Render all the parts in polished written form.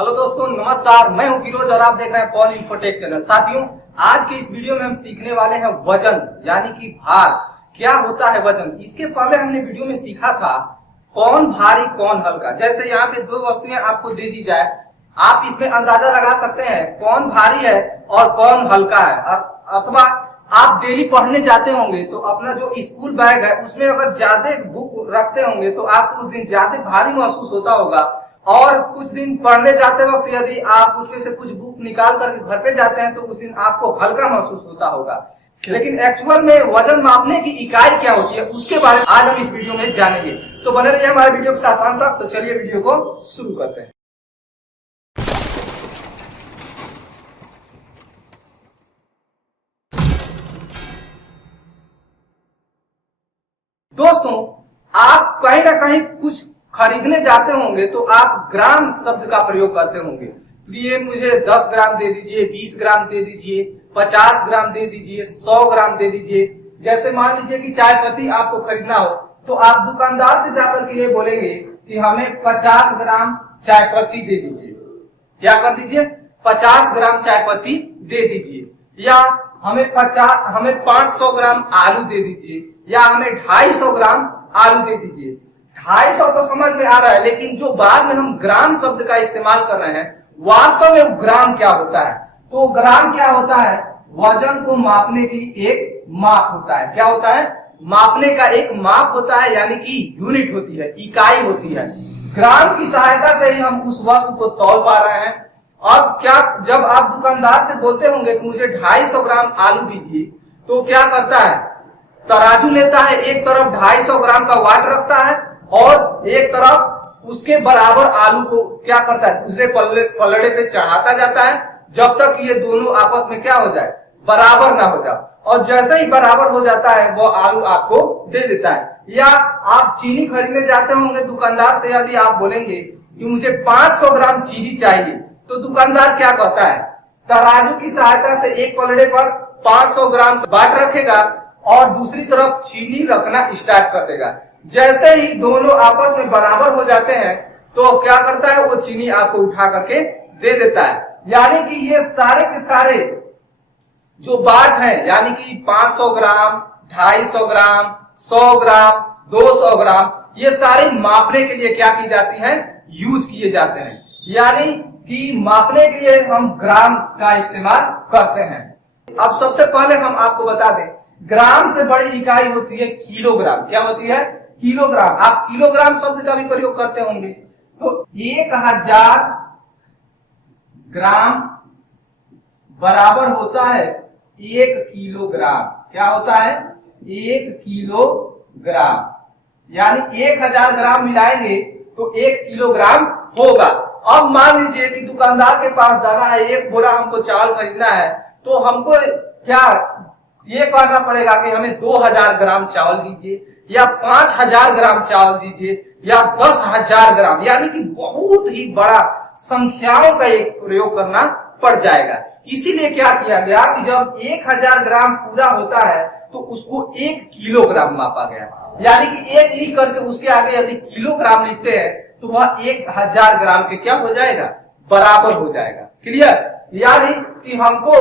Hello दोस्तों, नमस्कार। मैं हूं फिरोज और आप देख रहे हैं पॉन इन्फोटेक चैनल। साथियों, आज के इस वीडियो में हम सीखने वाले हैं वजन यानी कि भार। क्या होता है वजन? इसके पहले हमने वीडियो में सीखा था कौन भारी कौन हल्का। जैसे यहाँ पे दो वस्तुएं आपको दे दी जाए, आप इसमें अंदाजा लगा सकते हैं कौन भारी है और कौन हल्का है। अथवा आप डेली पढ़ने जाते होंगे तो अपना जो स्कूल बैग है उसमें अगर ज्यादा बुक रखते होंगे तो आपको उस दिन ज्यादा भारी महसूस होता होगा, और कुछ दिन पढ़ने जाते वक्त यदि आप उसमें से कुछ बुक निकाल कर घर पे जाते हैं तो उस दिन आपको हल्का महसूस होता होगा। लेकिन एक्चुअल में वजन मापने की इकाई क्या होती है उसके बारे में आज हम इस वीडियो में जानेंगे। तो बने रहिए हमारे वीडियो के साथ अंत तक। तो चलिए वीडियो को शुरू करते हैं। दोस्तों, आप कहीं ना कहीं कुछ खरीदने जाते होंगे तो आप ग्राम शब्द का प्रयोग करते होंगे। तो ये मुझे 10 ग्राम दे दीजिए, 20 ग्राम दे दीजिए, 50 ग्राम दे दीजिए, 100 ग्राम दे दीजिए। जैसे मान लीजिए कि चाय पत्ती आपको खरीदना हो तो आप दुकानदार से जाकर के ये बोलेंगे कि हमें 50 ग्राम चाय पत्ती दे दीजिए। क्या कर दीजिए? 50 ग्राम चाय पत्ती दे दीजिए। या हमें 500 ग्राम आलू दे दीजिए, या हमें 250 ग्राम आलू दे दीजिए। 250 तो समझ में आ रहा है, लेकिन जो बाद में हम ग्राम शब्द का इस्तेमाल कर रहे हैं वास्तव में ग्राम क्या होता है? तो ग्राम क्या होता है? वजन को मापने की एक माप होता है। क्या होता है? मापने का एक माप होता है, यानी कि यूनिट होती है, इकाई होती है। ग्राम की सहायता से ही हम उस वस्तु को तौल पा रहे हैं। और क्या जब आप दुकानदार से बोलते होंगे कि मुझे 250 ग्राम आलू दीजिए, तो क्या करता है? तराजू लेता है, एक तरफ 250 ग्राम का वाट रखता है और एक तरफ उसके बराबर आलू को क्या करता है? दूसरे पलड़े पे चढ़ाता जाता है जब तक ये दोनों आपस में क्या हो जाए? बराबर ना हो जाए। और जैसे ही बराबर हो जाता है वो आलू आपको दे देता है। या आप चीनी खरीदने जाते होंगे दुकानदार से, यदि आप बोलेंगे कि मुझे 500 ग्राम चीनी चाहिए, तो दुकानदार क्या कहता है? तराजू की सहायता से एक पलड़े पर 500 ग्राम बाट रखेगा और दूसरी तरफ चीनी रखना स्टार्ट कर देगा। जैसे ही दोनों आपस में बराबर हो जाते हैं तो क्या करता है? वो चीनी आपको उठा करके दे देता है। यानी कि ये सारे के सारे जो बाट है, यानी कि 500 ग्राम, 250 ग्राम, 100 ग्राम, 200 ग्राम, ये सारे मापने के लिए क्या की जाती है? यूज किए जाते हैं। यानी कि मापने के लिए हम ग्राम का इस्तेमाल करते हैं। अब सबसे पहले हम आपको बता दें, ग्राम से बड़ी इकाई होती है किलोग्राम। क्या होती है? किलोग्राम। आप किलोग्राम शब्द का भी प्रयोग करते होंगे। तो 1000 ग्राम बराबर होता है 1 किलोग्राम। क्या होता है? 1 किलोग्राम। यानी 1000 ग्राम मिलाएंगे तो 1 किलोग्राम होगा। अब मान लीजिए कि दुकानदार के पास जाना है, एक बोरा हमको चावल खरीदना है, तो हमको क्या ये कहना पड़ेगा कि हमें 2000 ग्राम चावल दीजिए, या 5000 ग्राम चावल दीजिए, या 10,000 ग्राम। यानी कि बहुत ही बड़ा संख्याओं का एक प्रयोग करना पड़ जाएगा। इसीलिए क्या किया गया कि जब 1000 ग्राम पूरा होता है तो उसको 1 किलोग्राम मापा गया। यानी कि 1 लिख करके उसके आगे यदि किलोग्राम लिखते हैं तो वह 1000 ग्राम के क्या हो जाएगा? बराबर हो जाएगा। क्लियर? यानी कि हमको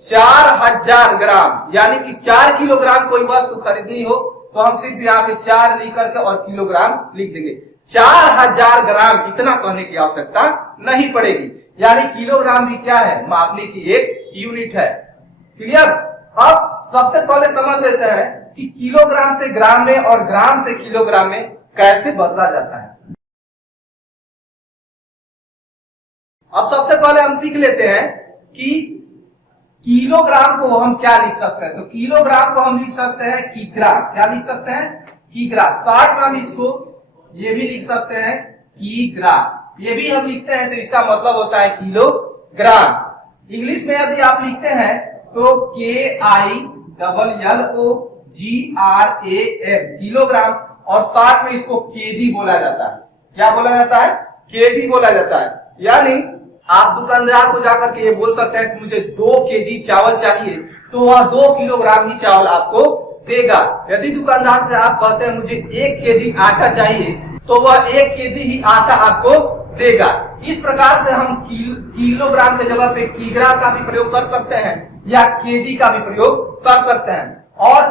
4000 ग्राम यानी कि 4 किलोग्राम कोई वस्तु खरीदनी हो तो हम सिर्फ यहाँ पे 4 लिख करके और किलोग्राम लिख देंगे। 4000 ग्राम इतना कहने की आवश्यकता नहीं पड़ेगी। यानी किलोग्राम भी क्या है? मापने की एक यूनिट है। क्लियर? अब सबसे पहले समझ लेते हैं कि किलोग्राम से ग्राम में और ग्राम से किलोग्राम में कैसे बदला जाता है। अब सबसे पहले हम सीख लेते हैं कि किलोग्राम को हम क्या लिख सकते हैं। तो किलोग्राम को हम लिख सकते हैं किग्रा। क्या लिख सकते हैं? किग्रा। शॉर्ट में हम इसको ये भी लिख सकते हैं किग्रा। ये भी हम लिखते हैं तो इसका मतलब होता है किलोग्राम। इंग्लिश में यदि आप लिखते हैं तो KILLOGRAM किलोग्राम, और शॉर्ट में इसको केजी बोला जाता है। क्या बोला जाता है? केजी बोला जाता है। यानी आप दुकानदार को जाकर के ये बोल सकते हैं कि मुझे 2 केजी चावल चाहिए, तो वह 2 किलोग्राम ही चावल आपको देगा। यदि दुकानदार से आप कहते हैं मुझे 1 केजी आटा चाहिए, तो वह 1 केजी ही आटा आपको देगा। इस प्रकार से हम किलोग्राम के जगह पे किग्रा का भी प्रयोग कर सकते हैं या केजी का भी प्रयोग कर सकते हैं। और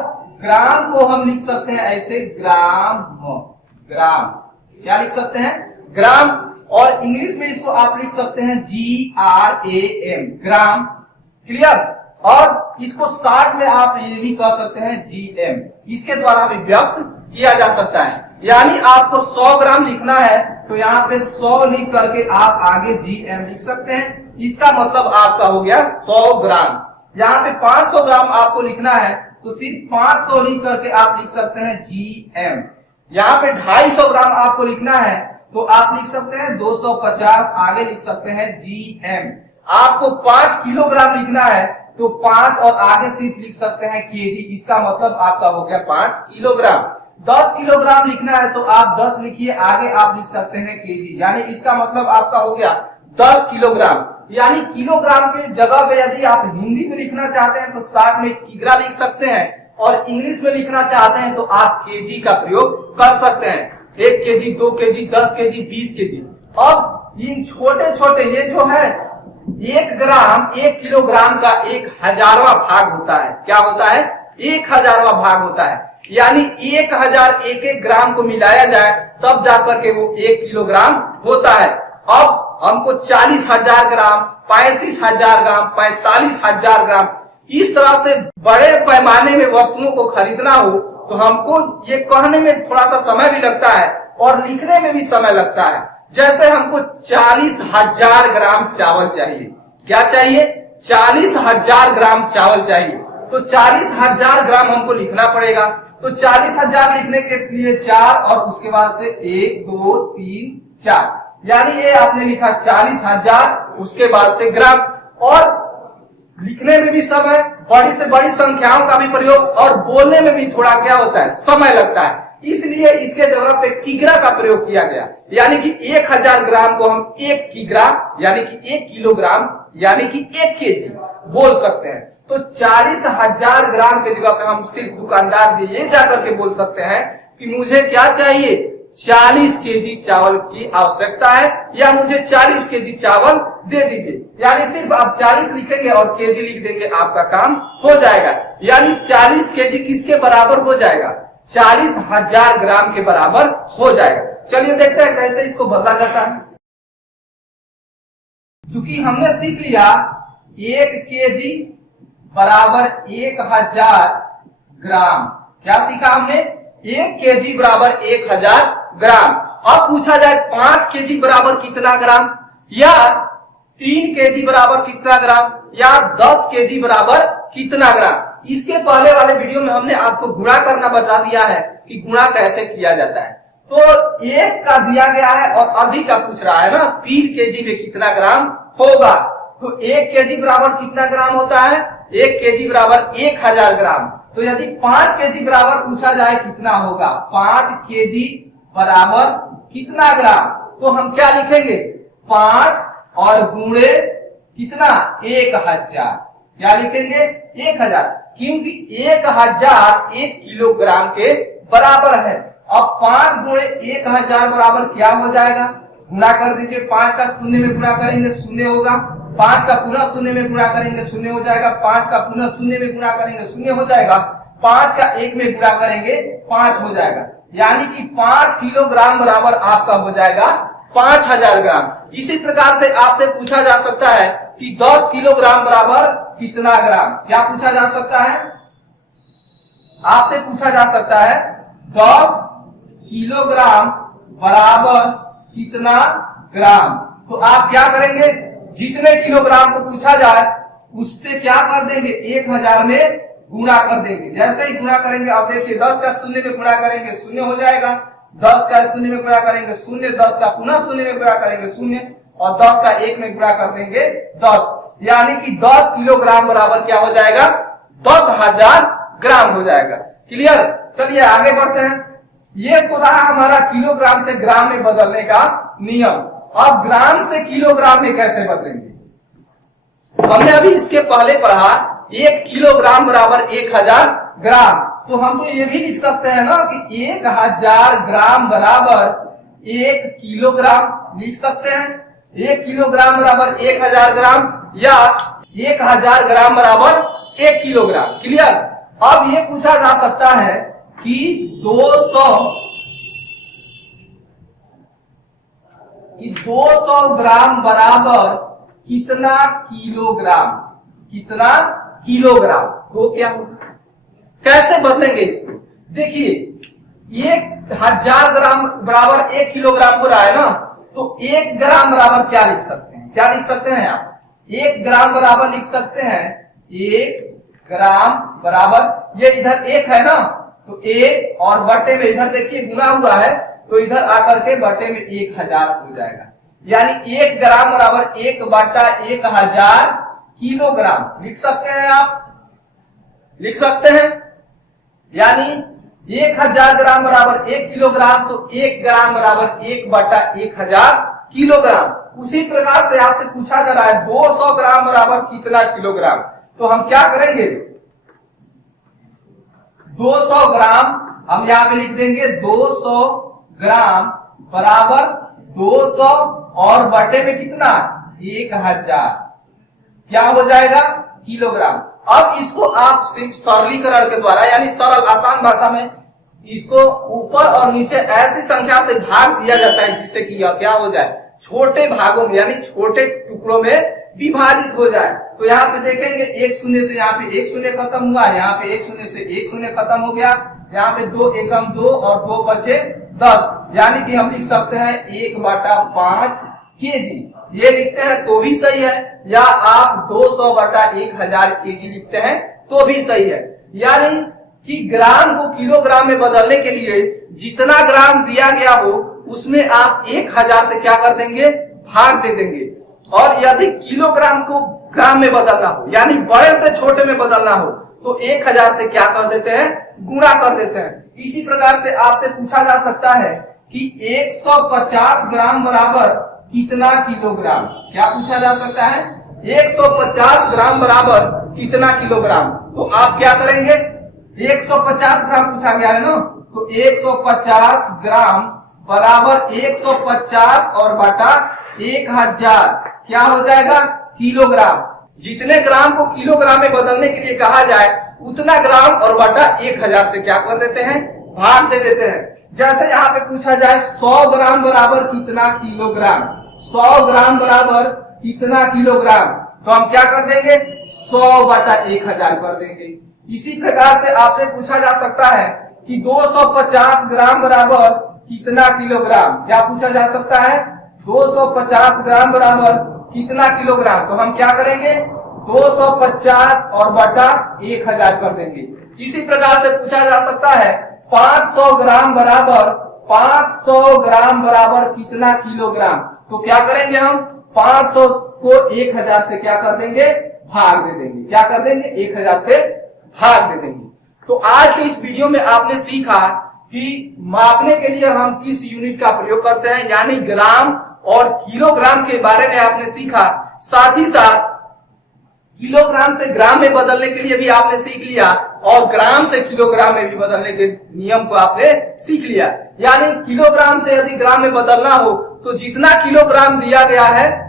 ग्राम को हम लिख सकते हैं ऐसे ग्राम, क्या लिख सकते हैं? ग्राम। और इंग्लिश में इसको आप लिख सकते हैं GRAM, ग्राम। क्लियर? और इसको शॉर्ट में आप ये भी कह सकते हैं GM, इसके द्वारा भी व्यक्त किया जा सकता है। यानी आपको 100 ग्राम लिखना है तो यहाँ पे 100 लिख करके आप आगे GM लिख सकते हैं। इसका मतलब आपका हो गया 100 ग्राम। यहाँ पे 500 ग्राम आपको लिखना है तो सिर्फ 500 लिख करके आप लिख सकते हैं GM। यहाँ पे 250 ग्राम आपको लिखना है तो आप लिख सकते हैं 250, आगे लिख सकते हैं GM। आपको 5 किलोग्राम लिखना है तो 5 और आगे सिर्फ लिख सकते हैं केजी, इसका मतलब आपका हो गया 5 किलोग्राम। 10 किलोग्राम लिखना है तो आप 10 लिखिए, आगे आप लिख सकते हैं केजी, यानी इसका मतलब आपका हो गया 10 किलोग्राम। यानी किलोग्राम के जगह पे यदि आप हिंदी में लिखना चाहते हैं तो साथ में किग्रा लिख सकते हैं, और इंग्लिश में लिखना चाहते हैं तो आप केजी का प्रयोग कर सकते हैं। 1 केजी, 2 केजी, 10 केजी, 20 केजी। अब इन छोटे छोटे ये जो है 1 ग्राम 1 किलोग्राम का 1000वां भाग होता है। क्या होता है? 1000वां भाग होता है। यानी 1000 एक ग्राम को मिलाया जाए तब जाकर के वो 1 किलोग्राम होता है। अब हमको 40,000 ग्राम, 35,000 ग्राम, 45,000 ग्राम, इस तरह से बड़े पैमाने में वस्तुओं को खरीदना हो तो हमको ये कहने में थोड़ा सा समय भी लगता है और लिखने में भी समय लगता है। जैसे हमको 40,000 ग्राम चावल चाहिए। क्या चाहिए? 40,000 ग्राम चावल चाहिए, तो 40,000 ग्राम हमको लिखना पड़ेगा। तो 40,000 लिखने के लिए 4 और उसके बाद से 1, 2, 3, 4, यानी ये आपने लिखा 40,000, उसके बाद से ग्राम। और लिखने में भी समय, बड़ी से बड़ी संख्याओं का भी प्रयोग, और बोलने में भी थोड़ा क्या होता है, समय लगता है। इसलिए इसके जगह पे किग्रा का प्रयोग किया गया। यानी कि 1000 ग्राम को हम 1 किग्रा यानी कि 1 किलोग्राम यानी कि 1 केजी बोल सकते हैं। तो 40,000 ग्राम के जगह पे हम सिर्फ दुकानदार से ये जाकर के बोल सकते हैं कि मुझे क्या चाहिए, 40 केजी चावल की आवश्यकता है, या मुझे 40 केजी चावल दे दीजिए। यानी सिर्फ आप 40 लिखेंगे और केजी लिख देंगे, आपका काम हो जाएगा। यानी 40 केजी किसके बराबर हो जाएगा? 40,000 ग्राम के बराबर हो जाएगा। चलिए देखते हैं कैसे इसको बदला जाता है। चूंकि हमने सीख लिया 1 केजी बराबर 1000 ग्राम, क्या सीखा हमने? 1 केजी बराबर 1000 ग्राम। अब पूछा जाए 5 केजी बराबर कितना ग्राम, या 3 केजी बराबर कितना ग्राम, या 10 केजी बराबर कितना ग्राम। इसके पहले वाले वीडियो में हमने आपको गुणा करना बता दिया है कि गुणा कैसे किया जाता है। तो 1 का दिया गया है और अधिक का पूछ रहा है ना, 3 केजी में कितना ग्राम होगा। तो 1 केजी बराबर कितना ग्राम होता है? 1 केजी बराबर 1000 ग्राम। तो यदि 5 केजी बराबर पूछा जाए कितना होगा, 5 केजी बराबर कितना ग्राम, तो हम क्या लिखेंगे? 5 और गुणे कितना? 1000। क्या लिखेंगे? 1000, क्योंकि 1000 1 किलोग्राम के बराबर है। अब 5 गुणे 1000 बराबर क्या हो जाएगा? गुणा कर दीजिए। 5 का शून्य में गुणा करेंगे, शून्य होगा। 5 का पुनः शून्य में गुणा करेंगे, शून्य हो जाएगा। 5 का पुनः शून्य में गुणा करेंगे, शून्य हो जाएगा। 5 का 1 में गुणा करेंगे, 5 हो जाएगा। यानी कि 5 किलोग्राम बराबर आपका हो जाएगा 5000 ग्राम। इसी प्रकार से आपसे पूछा जा सकता है कि 10 किलोग्राम बराबर कितना ग्राम। क्या पूछा जा सकता है? आपसे पूछा जा सकता है 10 किलोग्राम बराबर कितना ग्राम। तो आप क्या करेंगे? जितने किलोग्राम को पूछा जाए उससे क्या कर देंगे? 1000 में गुणा कर देंगे। जैसे ही गुणा करेंगे, आप देखिए 10 का शून्य में गुणा करेंगे, शून्य हो जाएगा। 10 का शून्य में गुणा करेंगे, शून्य। 10 का पुनः शून्य में गुणा करेंगे, शून्य। और 10 का 1 में गुणा कर देंगे, 10। यानी कि 10 किलोग्राम बराबर क्या हो जाएगा? 10,000 ग्राम हो जाएगा। क्लियर? चलिए आगे बढ़ते हैं। ये तो रहा हमारा किलोग्राम से ग्राम में बदलने का नियम। अब ग्राम से किलोग्राम में कैसे बदलेंगे? हमने अभी इसके पहले पढ़ा 1 किलोग्राम बराबर 1000 ग्राम। तो हम तो ये भी लिख सकते हैं ना कि 1000 ग्राम बराबर 1 किलोग्राम। लिख सकते हैं 1 किलोग्राम बराबर 1000 ग्राम या 1000 ग्राम बराबर 1 किलोग्राम। क्लियर। अब ये पूछा जा सकता है कि 200 ग्राम बराबर कितना किलोग्राम, कितना किलोग्राम, तो क्या होगा, कैसे बदलेंगे इसको। देखिए 1000 ग्राम बराबर 1 किलोग्राम हो रहा है ना, तो 1 ग्राम बराबर क्या लिख सकते हैं, क्या लिख सकते हैं आप, 1 ग्राम बराबर लिख सकते हैं 1 ग्राम बराबर, ये इधर 1 है ना, तो 1 और बटे में इधर देखिए गुना हुआ है, तो इधर आकर के बटे में 1000 हो जाएगा। यानी 1 ग्राम बराबर 1 बटा 1000 किलोग्राम लिख सकते हैं, आप लिख सकते हैं। यानी 1000 ग्राम बराबर 1 किलोग्राम, तो 1 ग्राम बराबर 1 बटा 1000 किलोग्राम। उसी प्रकार से आपसे पूछा जा रहा है 200 ग्राम बराबर कितना किलोग्राम, तो हम क्या करेंगे, 200 ग्राम हम यहां पे लिख देंगे 200 ग्राम बराबर 200 और बटे में कितना 1000, क्या हो जाएगा किलोग्राम। अब इसको आप सिर्फ सरलीकरण के द्वारा यानी सरल आसान भाषा में इसको ऊपर और नीचे ऐसी संख्या से भाग दिया जाता है जिससे कि यह क्या हो जाए, छोटे भागों में यानी छोटे टुकड़ों में विभाजित हो जाए। तो यहाँ पे देखेंगे 1 शून्य से यहाँ पे 1 शून्य खत्म हुआ, यहाँ पे 1 शून्य से 1 शून्य खत्म हो गया, यहाँ पे 2 एकम 2 और 2 बचे 10, यानी कि हम लिख सकते हैं 1/5 केजी। ये लिखते हैं तो भी सही है, या आप 200/1000 केजी लिखते हैं तो भी सही है। यानी कि ग्राम को किलोग्राम में बदलने के लिए जितना ग्राम दिया गया हो उसमें आप 1000 से क्या कर देंगे, भाग दे देंगे। और यदि किलोग्राम को ग्राम में बदलना हो यानी बड़े से छोटे में बदलना हो तो 1000 से क्या कर देते हैं, गुणा कर देते हैं। इसी प्रकार से आपसे पूछा जा सकता है कि 150 ग्राम बराबर कितना किलोग्राम, क्या पूछा जा सकता है, 150 ग्राम बराबर कितना किलोग्राम। तो आप क्या करेंगे, 150 ग्राम पूछा गया है ना, तो 150 ग्राम बराबर 150 और बटा 1000 क्या हो जाएगा, किलोग्राम। जितने ग्राम को किलोग्राम में बदलने के लिए कहा जाए उतना ग्राम और बटा 1000 से क्या कर देते हैं, भाग दे देते हैं। जैसे यहाँ पे पूछा जाए 100 ग्राम बराबर कितना किलोग्राम, 100 ग्राम बराबर कितना किलोग्राम, तो हम क्या कर देंगे 100/1000 कर देंगे। इसी प्रकार से आपसे पूछा जा सकता है कि 250 ग्राम बराबर कितना किलोग्राम, क्या पूछा जा सकता है 250 ग्राम बराबर कितना किलोग्राम, तो हम क्या करेंगे 250 और बटा 1000 कर देंगे। इसी प्रकार से पूछा जा सकता है 500 ग्राम बराबर 500 ग्राम बराबर कितना किलोग्राम, तो क्या करेंगे हम 500 को 1000 से क्या कर देंगे, भाग दे देंगे, क्या कर देंगे 1000 से भाग दे देंगे। तो आज के इस वीडियो में आपने सीखा कि मापने के लिए हम किस यूनिट का प्रयोग करते हैं, यानी ग्राम और किलोग्राम के बारे में आपने सीखा। साथ ही साथ किलोग्राम से ग्राम में बदलने के लिए भी आपने सीख लिया और ग्राम से किलोग्राम में भी बदलने के नियम को आपने सीख लिया। यानी किलोग्राम से यदि ग्राम में बदलना हो तो जितना किलोग्राम दिया गया है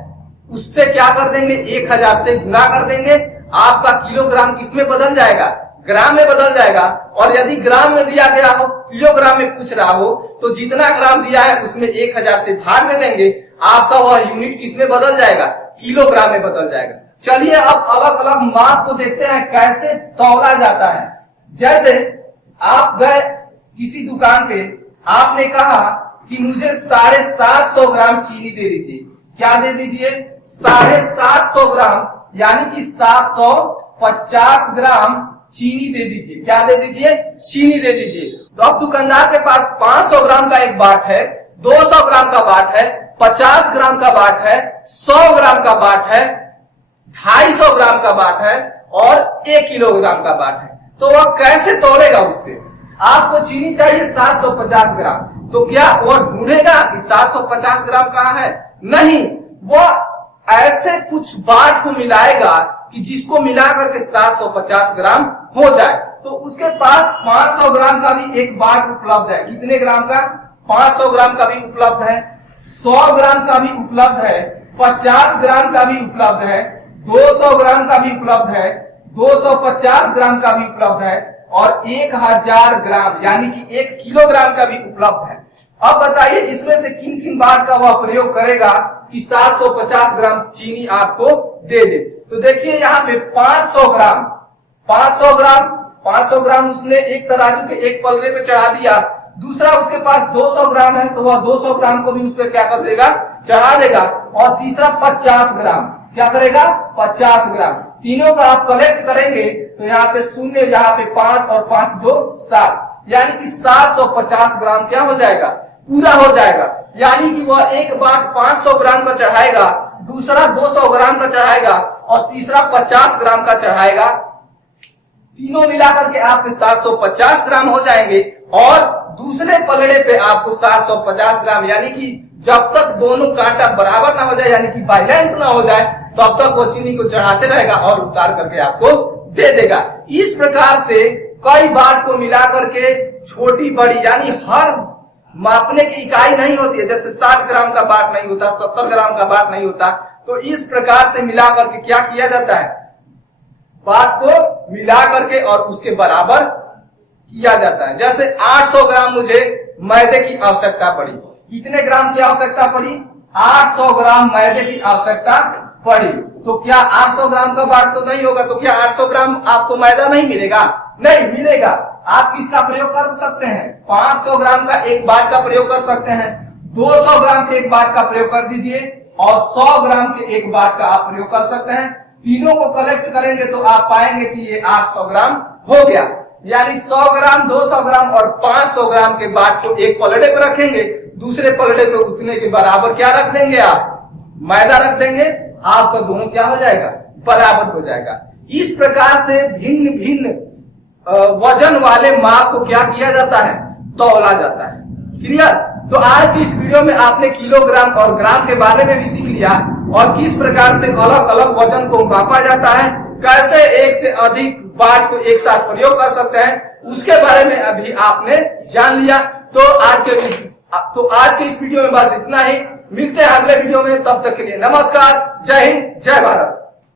उससे क्या कर देंगे, 1000 से गुणा कर देंगे, आपका किलोग्राम किसमें बदल जाएगा, ग्राम में बदल जाएगा। और यदि ग्राम में दिया गया हो, किलोग्राम में पूछ रहा हो, तो जितना ग्राम दिया है उसमें 1000 से भाग दे देंगे, आपका वह यूनिट किसमें बदल जाएगा, किलोग्राम में बदल जाएगा। चलिए अब अलग अलग माप को देखते हैं कैसे तौला जाता है। जैसे आप गए किसी दुकान पे, आपने कहा कि मुझे 750 ग्राम चीनी दे दीजिए, क्या दे दीजिए 750 ग्राम, यानी कि 750 ग्राम चीनी दे दीजिए, क्या दे दीजिए, चीनी दे दीजिए। तो अब दुकानदार के पास 500 ग्राम का एक बाट है, 200 ग्राम का बाट है, 50 ग्राम का बाट है, 100 ग्राम का बाट है, 250 ग्राम का बाट है और 1 किलोग्राम का बाट है। तो वह कैसे तोलेगा उससे, आपको चीनी चाहिए 750 ग्राम, तो क्या वह ढूंढेगा कि 750 ग्राम कहाँ है, नहीं, वह ऐसे कुछ बाट को मिलाएगा कि जिसको मिलाकर के 750 ग्राम हो जाए। तो उसके पास 500 ग्राम का भी एक बाट उपलब्ध है, कितने ग्राम का, 500 ग्राम का भी उपलब्ध है। 100 ग्राम का भी उपलब्ध है, 50 ग्राम का भी उपलब्ध है, 200 ग्राम का भी उपलब्ध है, 250 ग्राम का भी उपलब्ध है और 1000 ग्राम यानी कि 1 किलोग्राम का भी उपलब्ध है। अब बताइए इसमें से किन किन बात का वह प्रयोग करेगा कि 750 ग्राम चीनी आपको दे दे। तो देखिए यहाँ पे 500 ग्राम उसने एक तराजू के एक पलड़े पे चढ़ा दिया। दूसरा उसके पास 200 ग्राम है तो वह 200 ग्राम को भी उस पर क्या कर देगा, चढ़ा देगा। और तीसरा 50 ग्राम, क्या करेगा, 50 ग्राम। तीनों का आप कलेक्ट करेंगे तो यहाँ पे शून्य, यहाँ पे 5 और 5 2 7, यानी कि 750 ग्राम क्या हो जाएगा, पूरा हो जाएगा। यानी कि वह एक बाट 500 ग्राम का चढ़ाएगा, दूसरा 200 ग्राम का चढ़ाएगा और तीसरा 50 ग्राम का चढ़ाएगा। तीनों मिलाकर के आपके 750 ग्राम हो जाएंगे और दूसरे पलड़े पे आपको 750 ग्राम, यानी कि जब तक दोनों कांटा बराबर ना हो जाए, यानी कि बैलेंस ना हो जाए, तब तक वो चीनी को चढ़ाते रहेगा और उतार करके आपको दे देगा। इस प्रकार से कई बाट को मिला करके छोटी बड़ी, यानी हर मापने की इकाई नहीं होती है, जैसे 60 ग्राम का बाट नहीं होता, 70 ग्राम का बाट नहीं होता। तो इस प्रकार से मिला करके क्या किया जाता है, बाट को मिला करके और उसके बराबर किया जाता है। जैसे 800 ग्राम मुझे मैदे की आवश्यकता पड़ी, कितने ग्राम की आवश्यकता पड़ी, 800 ग्राम मैदे की आवश्यकता पड़ी। तो क्या 800 ग्राम का बाट तो नहीं होगा, तो क्या 800 ग्राम आपको मैदा नहीं मिलेगा, नहीं मिलेगा। आप किसका प्रयोग कर सकते हैं, 500 ग्राम का एक बाट का प्रयोग कर सकते हैं, 200 ग्राम के एक बाट का प्रयोग कर दीजिए और 100 ग्राम के एक बाट का आप प्रयोग कर सकते हैं। तीनों को कलेक्ट करेंगे तो आप पाएंगे कि ये 800 ग्राम हो गया। यानी 100 ग्राम, 200 ग्राम और 500 ग्राम के बाट को एक पलड़े पे रखेंगे, दूसरे पलड़े पे उतने के बराबर क्या रख देंगे, आप मैदा रख देंगे, आपका दोनों क्या हो जाएगा, बराबर हो जाएगा। इस प्रकार से भिन्न भिन्न वजन वाले माप को क्या किया जाता है, तौला जाता है। क्लियर। तो आज की इस वीडियो में आपने किलोग्राम और ग्राम के बारे में भी सीख लिया और किस प्रकार से अलग अलग वजन को मापा जाता है, कैसे एक से अधिक बाट को एक साथ प्रयोग कर सकते हैं, उसके बारे में अभी आपने जान लिया। तो आज के इस वीडियो में बस इतना ही। मिलते हैं अगले वीडियो में, तब तक के लिए नमस्कार, जय हिंद, जय भारत।